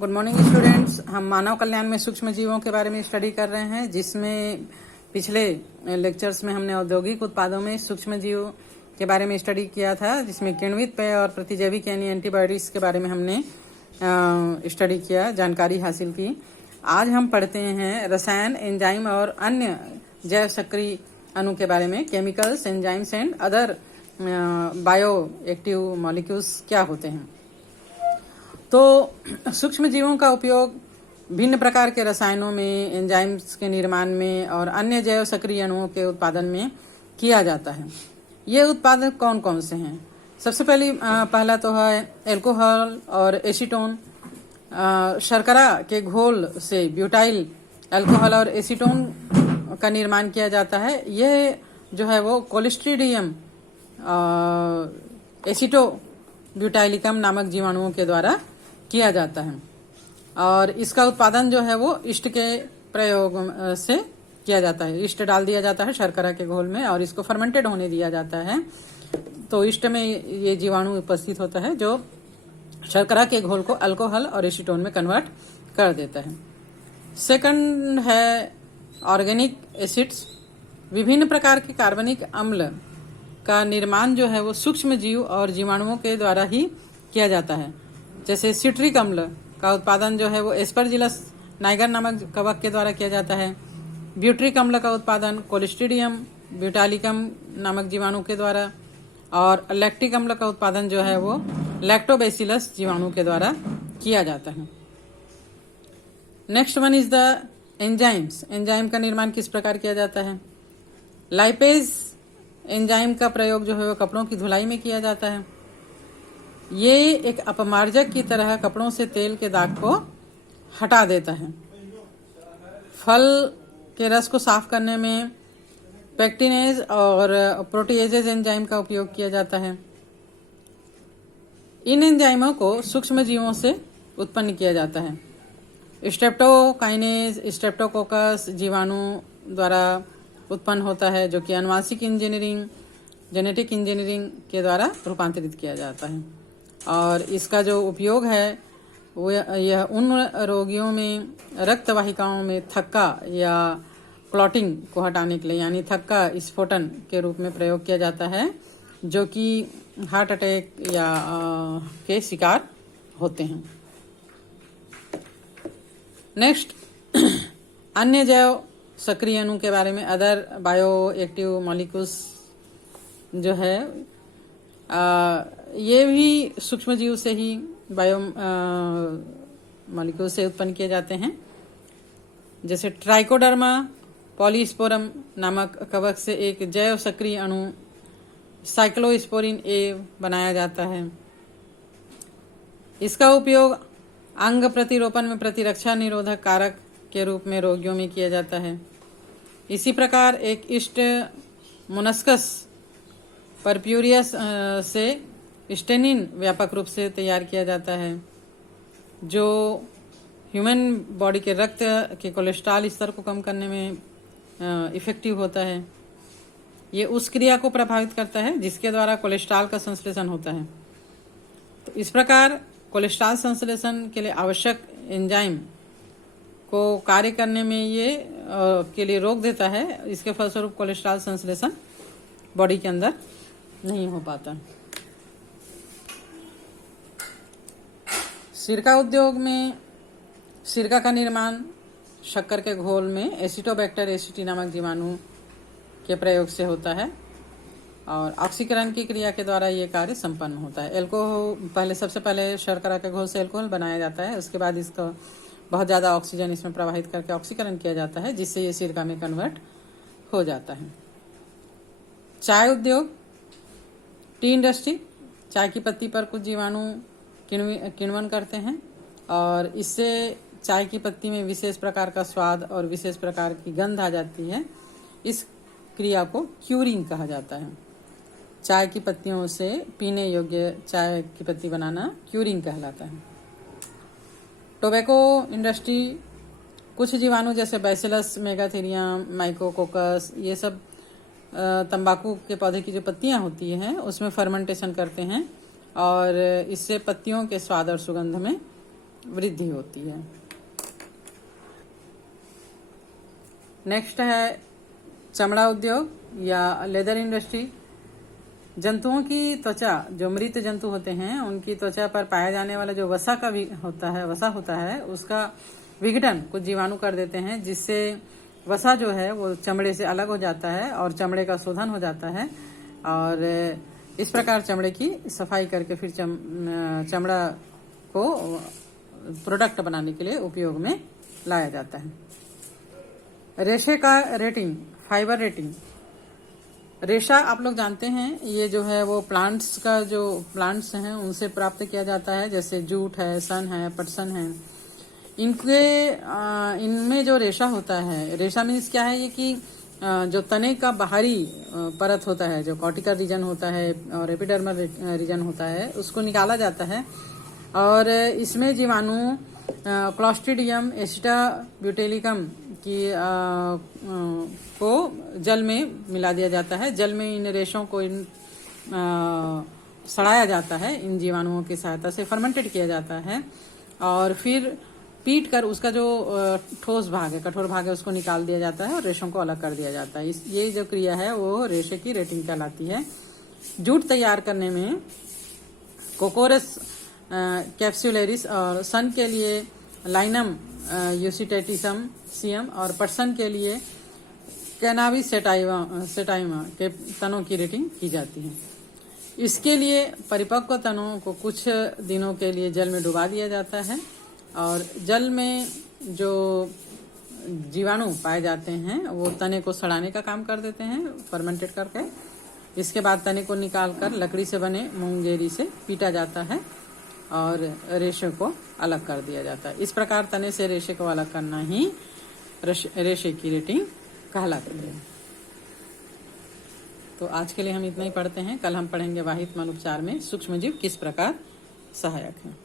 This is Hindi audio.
Good morning students. हम मानव कल्याण में सूक्ष्म जीवों के बारे में स्टडी कर रहे हैं, जिसमें पिछले लेक्चर्स में हमने औद्योगिक उत्पादों में सूक्ष्म जीव के बारे में स्टडी किया था, जिसमें किण्वित पेय और प्रतिजैविक यानी एंटीबायोटिक्स के बारे में हमने स्टडी किया, जानकारी हासिल की। आज हम पढ़ते हैं रसायन, एंजाइम और अन्य जैव सक्रिय अणु के बारे में। Chemicals, enzymes and other bio active molecules क्या होते हैं। तो सूक्ष्म जीवों का उपयोग भिन्न प्रकार के रसायनों में, एंजाइम्स के निर्माण में और अन्य जैव सक्रिय अणुओं के उत्पादन में किया जाता है। ये उत्पादक कौन कौन से हैं? सबसे पहला तो है एल्कोहल और एसीटोन। शर्करा के घोल से ब्यूटाइल अल्कोहल और एसीटोन का निर्माण किया जाता है। यह जो है वो कोलिस्ट्रीडियम एसीटो ब्यूटाइलिकम नामक जीवाणुओं के द्वारा किया जाता है, और इसका उत्पादन जो है वो ईस्ट के प्रयोग से किया जाता है। ईस्ट डाल दिया जाता है शर्करा के घोल में और इसको फर्मेंटेड होने दिया जाता है। तो ईस्ट में ये जीवाणु उपस्थित होता है जो शर्करा के घोल को अल्कोहल और एसीटोन में कन्वर्ट कर देता है। सेकंड है ऑर्गेनिक एसिड्स। विभिन्न प्रकार के कार्बनिक अम्ल का निर्माण जो है वो सूक्ष्म जीव और जीवाणुओं के द्वारा ही किया जाता है। जैसे सिट्रिक अम्ल का उत्पादन जो है वो एस्परजिलस नाइगर नामक कवक के द्वारा किया जाता है। ब्यूट्रिक अम्ल का उत्पादन कोलिस्ट्रीडियम ब्यूटालिकम नामक जीवाणु के द्वारा, और लैक्टिक अम्ल का उत्पादन जो है वो लैक्टोबैसिलस जीवाणु के द्वारा किया जाता है। Next one is the enzymes. Enzyme का निर्माण किस प्रकार किया जाता है? लाइपेज एंजाइम का प्रयोग जो है वो कपड़ों की धुलाई में किया जाता है। ये एक अपमार्जक की तरह कपड़ों से तेल के दाग को हटा देता है। फल के रस को साफ करने में पेक्टिनेज और प्रोटीएजेज एंजाइम का उपयोग किया जाता है। इन एंजाइमों को सूक्ष्म जीवों से उत्पन्न किया जाता है। स्ट्रेप्टोकाइनेज स्ट्रेप्टोकोकस जीवाणु द्वारा उत्पन्न होता है, जो कि आनुवांशिक इंजीनियरिंग जेनेटिक इंजीनियरिंग के द्वारा रूपांतरित किया जाता है। और इसका जो उपयोग है वो यह उन रोगियों में रक्त वाहिकाओं में थक्का या क्लॉटिंग को हटाने के लिए, यानी थक्का स्फोटन के रूप में प्रयोग किया जाता है, जो कि हार्ट अटैक या के शिकार होते हैं। नेक्स्ट अन्य जैव सक्रिय अणु के बारे में, अदर बायो एक्टिव मॉलिक्यूल्स जो है ये भी सूक्ष्म जीव से ही बायो मॉलिक्यूल से उत्पन्न किए जाते हैं। जैसे ट्राइकोडर्मा पॉलीस्पोरम नामक कवक से एक जैव सक्रिय अणु साइक्लोस्पोरिन ए बनाया जाता है। इसका उपयोग अंग प्रतिरोपण में प्रतिरक्षा निरोधक कारक के रूप में रोगियों में किया जाता है। इसी प्रकार एक ईस्ट मोनस्कस परप्यूरियस से स्टेनिन व्यापक रूप से तैयार किया जाता है, जो ह्यूमन बॉडी के रक्त के कोलेस्ट्रॉल स्तर को कम करने में इफेक्टिव होता है। ये उस क्रिया को प्रभावित करता है जिसके द्वारा कोलेस्ट्रॉल का संश्लेषण होता है। तो इस प्रकार कोलेस्ट्रॉल संश्लेषण के लिए आवश्यक एंजाइम को कार्य करने में ये के लिए रोक देता है। इसके फलस्वरूप कोलेस्ट्रॉल संश्लेषण बॉडी के अंदर नहीं हो पाता। सिरका उद्योग में सिरका का निर्माण शक्कर के घोल में एसिटोबैक्टर एसिटी नामक जीवाणु के प्रयोग से होता है, और ऑक्सीकरण की क्रिया के द्वारा ये कार्य संपन्न होता है। सबसे पहले शर्करा के घोल से अल्कोहल बनाया जाता है, उसके बाद इसका बहुत ज़्यादा ऑक्सीजन इसमें प्रवाहित करके ऑक्सीकरण किया जाता है, जिससे ये सिरका में कन्वर्ट हो जाता है। चाय उद्योग, टी इंडस्ट्री, चाय की पत्ती पर कुछ जीवाणु किण्वन करते हैं, और इससे चाय की पत्ती में विशेष प्रकार का स्वाद और विशेष प्रकार की गंध आ जाती है। इस क्रिया को क्यूरिंग कहा जाता है। चाय की पत्तियों से पीने योग्य चाय की पत्ती बनाना क्यूरिंग कहलाता है। टोबैको इंडस्ट्री, कुछ जीवाणु जैसे बैसिलस मेगाथेरियम, माइकोकोकस, ये सब तंबाकू के पौधे की जो पत्तियां होती हैं उसमें फर्मेंटेशन करते हैं, और इससे पत्तियों के स्वाद और सुगंध में वृद्धि होती है। नेक्स्ट है चमड़ा उद्योग या लेदर इंडस्ट्री। जंतुओं की त्वचा, जो मृत जंतु होते हैं उनकी त्वचा पर पाया जाने वाला जो वसा होता है उसका विघटन कुछ जीवाणु कर देते हैं, जिससे वसा जो है वो चमड़े से अलग हो जाता है और चमड़े का शोधन हो जाता है। और इस प्रकार चमड़े की सफाई करके फिर चमड़ा को प्रोडक्ट बनाने के लिए उपयोग में लाया जाता है। रेशे का रेटिंग, फाइबर रेटिंग। रेशा आप लोग जानते हैं, ये जो है वो प्लांट्स हैं उनसे प्राप्त किया जाता है, जैसे जूट है, सन है, पटसन है। इनमें जो रेशा होता है, रेशा मीन्स क्या है, ये कि जो तने का बाहरी परत होता है, जो कॉर्टिकल रीजन होता है और एपिडर्मल रीजन होता है, उसको निकाला जाता है और इसमें जीवाणु क्लॉस्ट्रिडियम एसिटाब्यूटेलिकम को जल में मिला दिया जाता है। जल में इन रेशों को सड़ाया जाता है, इन जीवाणुओं की सहायता से फर्मेंटेड किया जाता है और फिर पीट कर उसका जो ठोस भाग है, कठोर भाग है, उसको निकाल दिया जाता है और रेशों को अलग कर दिया जाता है। ये जो क्रिया है वो रेशे की रेटिंग कहलाती है। जूट तैयार करने में कोकोरस कैप्सुलरिस और सन के लिए लाइनम यूसिटेटिसम सीएम और पटसन के लिए कैनाबिस सेटाइमा के तनों की रेटिंग की जाती है। इसके लिए परिपक्व तनों को कुछ दिनों के लिए जल में डुबा दिया जाता है और जल में जो जीवाणु पाए जाते हैं वो तने को सड़ाने का काम कर देते हैं फर्मेंटेड करके। इसके बाद तने को निकालकर लकड़ी से बने मुंगेरी से पीटा जाता है और रेशे को अलग कर दिया जाता है। इस प्रकार तने से रेशे को अलग करना ही रेशे की रेटिंग कहलाती है। तो आज के लिए हम इतना ही पढ़ते हैं। कल हम पढ़ेंगे वाहित मल उपचार में सूक्ष्मजीव किस प्रकार सहायक हैं।